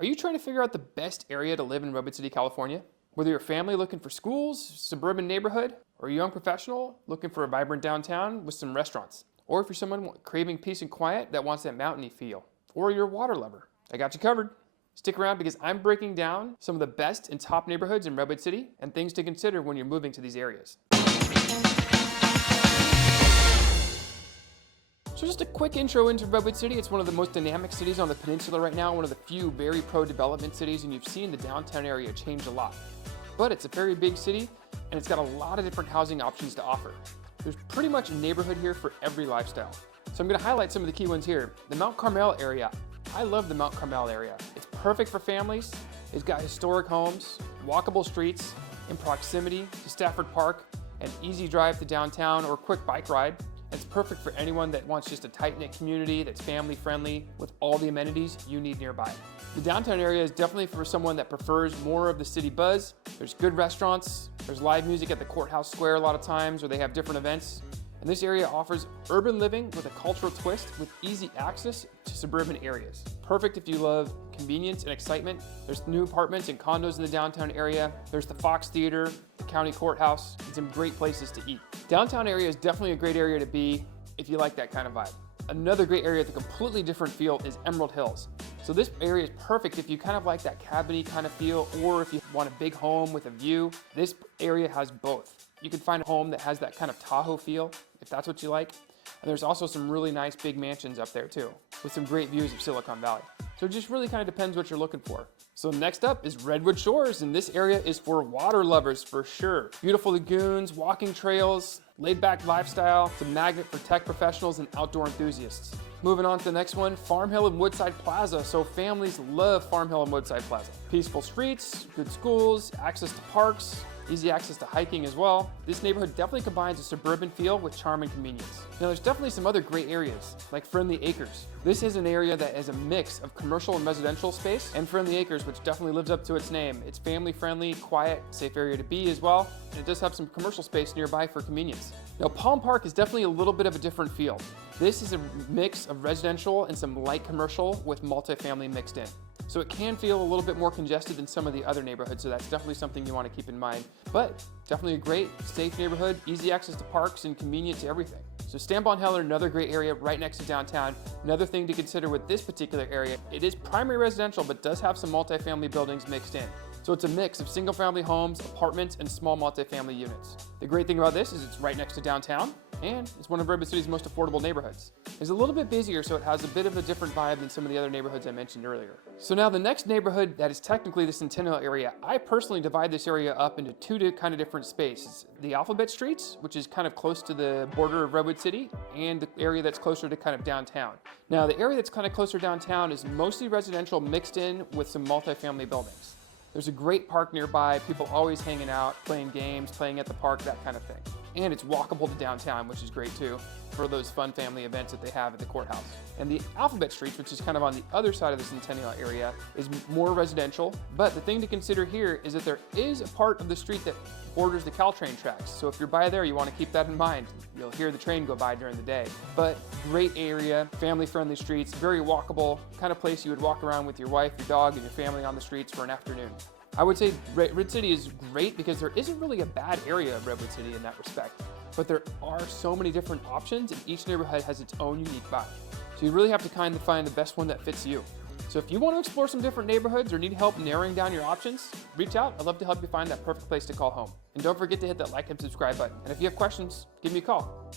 Are you trying to figure out the best area to live in Redwood City, California? Whether you're a family looking for schools, suburban neighborhood, or a young professional looking for a vibrant downtown with some restaurants. Or if you're someone craving peace and quiet that wants that mountainy feel. Or you're a water lover. I got you covered. Stick around because I'm breaking down some of the best and top neighborhoods in Redwood City and things to consider when you're moving to these areas. So just a quick intro into Redwood City. It's one of the most dynamic cities on the peninsula right now, one of the few very pro-development cities, and you've seen the downtown area change a lot. But it's a very big city, and it's got a lot of different housing options to offer. There's pretty much a neighborhood here for every lifestyle. So I'm gonna highlight some of the key ones here. The Mount Carmel area. I love the Mount Carmel area. It's perfect for families. It's got historic homes, walkable streets, in proximity to Stafford Park, an easy drive to downtown or a quick bike ride. It's perfect for anyone that wants just a tight-knit community that's family-friendly with all the amenities you need nearby. The downtown area is definitely for someone that prefers more of the city buzz. There's good restaurants, there's live music at the courthouse square a lot of times, or they have different events. And this area offers urban living with a cultural twist with easy access to suburban areas. Perfect if you love convenience and excitement. There's new apartments and condos in the downtown area. There's the Fox Theater, the county courthouse, and some great places to eat. Downtown area is definitely a great area to be if you like that kind of vibe. Another great area with a completely different feel is Emerald Hills. So this area is perfect if you kind of like that cabiny kind of feel, or if you want a big home with a view. This area has both. You can find a home that has that kind of Tahoe feel, if that's what you like. And there's also some really nice big mansions up there too, with some great views of Silicon Valley. So it just really kind of depends what you're looking for. So next up is Redwood Shores, and this area is for water lovers for sure. Beautiful lagoons, walking trails, laid-back lifestyle. It's a magnet for tech professionals and outdoor enthusiasts. Moving on to the next one, Farm Hill and Woodside Plaza. So families love Farm Hill and Woodside Plaza. Peaceful streets, good schools, access to parks, easy access to hiking as well. This neighborhood definitely combines a suburban feel with charm and convenience. Now there's definitely some other great areas, like Friendly Acres. This is an area that is a mix of commercial and residential space, and Friendly Acres, which definitely lives up to its name. It's family friendly, quiet, safe area to be as well, and it does have some commercial space nearby for convenience. Now Palm Park is definitely a little bit of a different feel. This is a mix of residential and some light commercial with multifamily mixed in. So it can feel a little bit more congested than some of the other neighborhoods, so that's definitely something you want to keep in mind. But definitely a great, safe neighborhood, easy access to parks and convenient to everything. So Stanbon Heller, another great area right next to downtown. Another thing to consider with this particular area, it is primary residential, but does have some multifamily buildings mixed in. So it's a mix of single family homes, apartments, and small multifamily units. The great thing about this is it's right next to downtown, and it's one of Redwood City's most affordable neighborhoods. It's a little bit busier, so it has a bit of a different vibe than some of the other neighborhoods I mentioned earlier. So now the next neighborhood that is technically the Centennial area, I personally divide this area up into two kind of different spaces. The Alphabet Streets, which is kind of close to the border of Redwood City, and the area that's closer to kind of downtown. Now the area that's kind of closer downtown is mostly residential mixed in with some multifamily buildings. There's a great park nearby, people always hanging out, playing games, playing at the park, that kind of thing. And it's walkable to downtown, which is great too, for those fun family events that they have at the courthouse. And the Alphabet Streets, which is kind of on the other side of the Centennial area, is more residential. But the thing to consider here is that there is a part of the street that borders the Caltrain tracks. So if you're by there, you want to keep that in mind. You'll hear the train go by during the day. But great area, family-friendly streets, very walkable, kind of place you would walk around with your wife, your dog, and your family on the streets for an afternoon. I would say Redwood City is great because there isn't really a bad area of Redwood City in that respect, but there are so many different options and each neighborhood has its own unique vibe. So you really have to kind of find the best one that fits you. So if you want to explore some different neighborhoods or need help narrowing down your options, reach out. I'd love to help you find that perfect place to call home. And don't forget to hit that like and subscribe button. And if you have questions, give me a call.